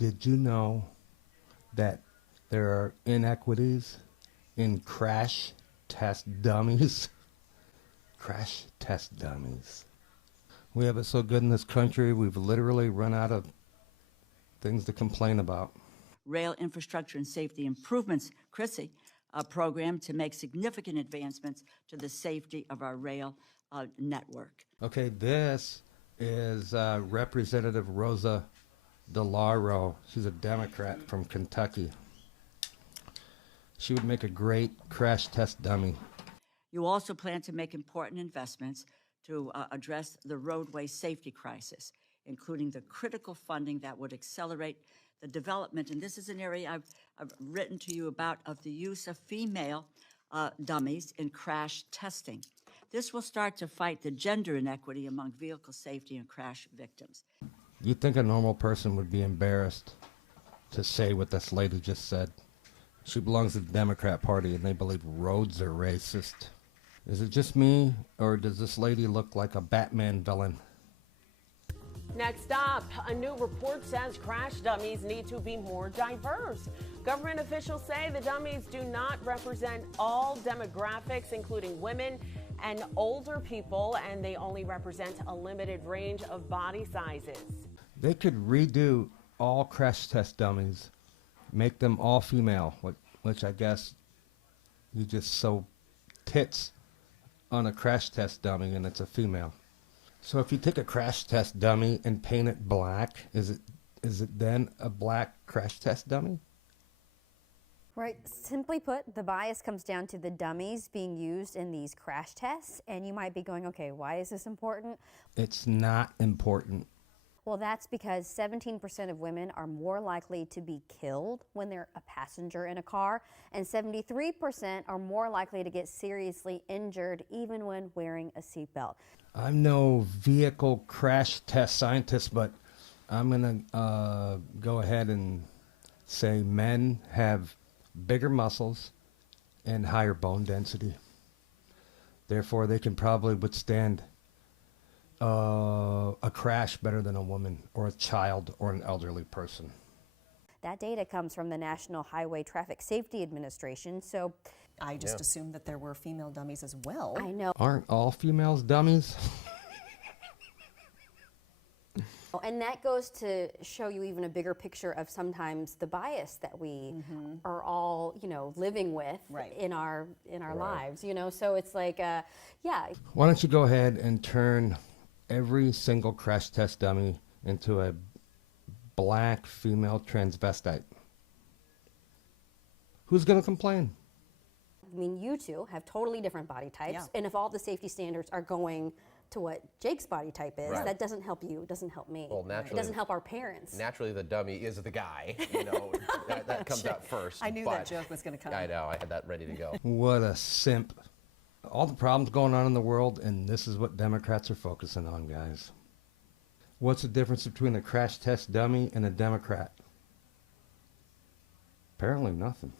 Did you know that there are inequities in crash test dummies? Crash test dummies. We have it so good in this country, we've literally run out of things to complain about. Rail Infrastructure and Safety Improvements, CRISI, program to make significant advancements to the safety of our rail network. Okay, this is Representative Rosa DeLauro. She's a Democrat from Kentucky. She would make a great crash test dummy. You also plan to make important investments to address the roadway safety crisis, including the critical funding that would accelerate the development, and this is an area I've written to you about, of the use of female dummies in crash testing. This will start to fight the gender inequity among vehicle safety and crash victims. You'd think a normal person would be embarrassed to say what this lady just said. She belongs to the Democrat Party and they believe roads are racist. Is it just me, or does this lady look like a Batman villain? Next up, a new report says crash dummies need to be more diverse. Government officials say the dummies do not represent all demographics, including women and older people, and they only represent a limited range of body sizes. They could redo all crash test dummies, make them all female, which I guess you just sew tits on a crash test dummy and it's a female. So if you take a crash test dummy and paint it black, is it then a black crash test dummy? Right. Simply put, the bias comes down to the dummies being used in these crash tests, and you might be going, okay, why is this important? It's not important. Well, that's because 17% of women are more likely to be killed when they're a passenger in a car, and 73% are more likely to get seriously injured even when wearing a seatbelt. I'm no vehicle crash test scientist, but I'm going to go ahead and say men have bigger muscles and higher bone density. Therefore, they can probably withstand a crash better than a woman or a child or an elderly person. That data comes from the National Highway Traffic Safety Administration, so I just assumed that there were female dummies as well. I know. Aren't all females dummies? And that goes to show you even a bigger picture of sometimes the bias that we are all, living with in our lives, So it's like, yeah. Why don't you go ahead and turn every single crash test dummy into a black female transvestite? Who's going to complain? I mean, you two have totally different body types, and if all the safety standards are going to what Jake's body type is, that doesn't help you, it doesn't help me. Well, naturally, it doesn't help our parents. Naturally, the dummy is the guy. That comes out first. I knew that joke was going to come. I know. I had that ready to go. What a simp. All the problems going on in the world, and this is what Democrats are focusing on, guys. What's the difference between a crash test dummy and a Democrat? Apparently nothing.